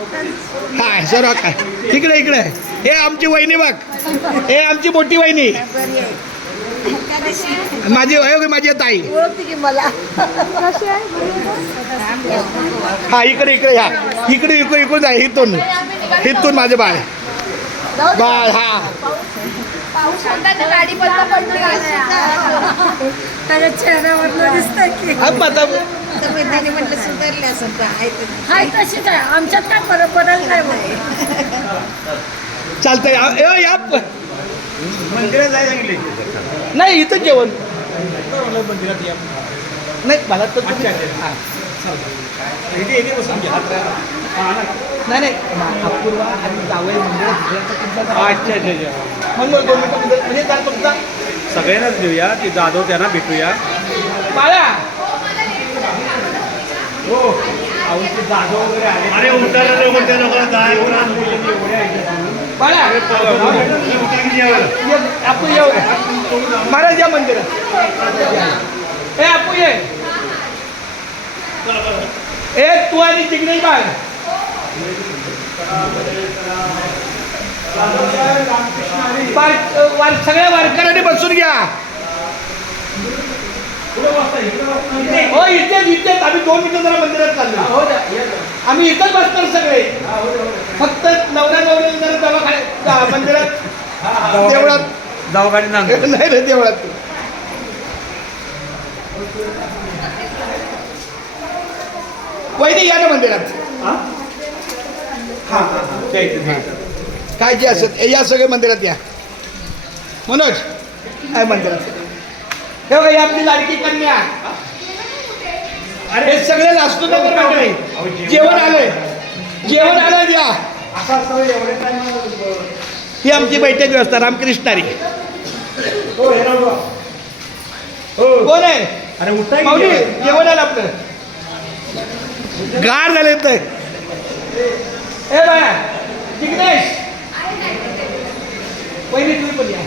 हा सर काय इकडे इकडे हे आमची वहिनी बघ, हे आमची मोठी वहिनी, माझी ताई. हा इकडे इकडे या, इकडे इकडे इकडून जाय, इथून इथून माझे बाळ बाळ. हा गाडी बंद पडली त्याच्या चेहऱ्यावर दिसतंय की म्हटलं सुधारले असं हाय तशीच आहे, आमच्यात काय फरक पडेल काय चालतंय. या मंदिरात जायला सांगितले नाही, इथं जेवण मंदिरात या. नाही मला तर इथे बसून घ्या. नाही नाही अपूर्वा आणि जावई मंदिरात अच्छा अच्छा अच्छा. मग 2 मिनिटं म्हणजे काय फक्त सगळ्यांनाच देऊया, ते जाधव त्यांना भेटूया. बाळा. हो ते जाधव वगैरे आले. अरे बाळा आपू येऊ महाराज या मंदिरात. ए आपू ये, ए तू आणि तिकडे बाळ. सगळ्या वारकऱ्यांनी बसून घ्या. हो इथेच इथेच आम्ही 2 मिनिटं जरा मंदिरात चाललो. आम्ही इथंच बसणार सगळे, फक्त नवरा नवरी जरा दवाखान्यात मंदिरात देवळात दवाखान्यात नाही रे देवळात. वहिनी या ना मंदिरात. काय जे असेल या सगळे मंदिरात या. मनोज आहे मंदिरात. हे बघा ही आपली लाडकी कन्या. अरे हे सगळे असतो जेवण आलंय, जेवण आलं या. ही आमची बैठक व्यवस्था रामकृष्णारी. कोण आहे? अरे उठा माऊली जेवण आलं आपलं. गार झाले तर ए बाया जिग्नेश पहिली तुम्ही पण या.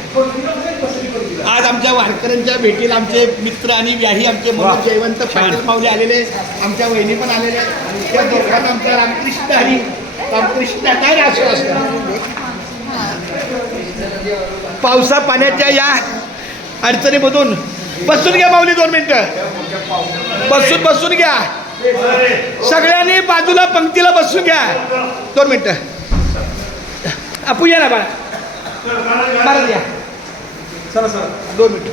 आज आमच्या वारकऱ्यांच्या भेटीला आमचे मित्र आणि व्याही आमचे मनोज जयवंत पाटील माऊली आलेले, आमच्या वहिनी पण आलेल्या. त्या दोघांना आमच्या रामकृष्ण हरी रामकृष्ण काय असं असतं. पावसा पाण्याच्या या अडचणीमधून बसून घ्या माऊली 2 मिनिटं. बसून घ्या सगळ्यांनी, बाजूला पंक्तीला बसून घ्या 2 मिनिटं. आपू या ना बाळा, महाराज या. चला 2 मिनिटं.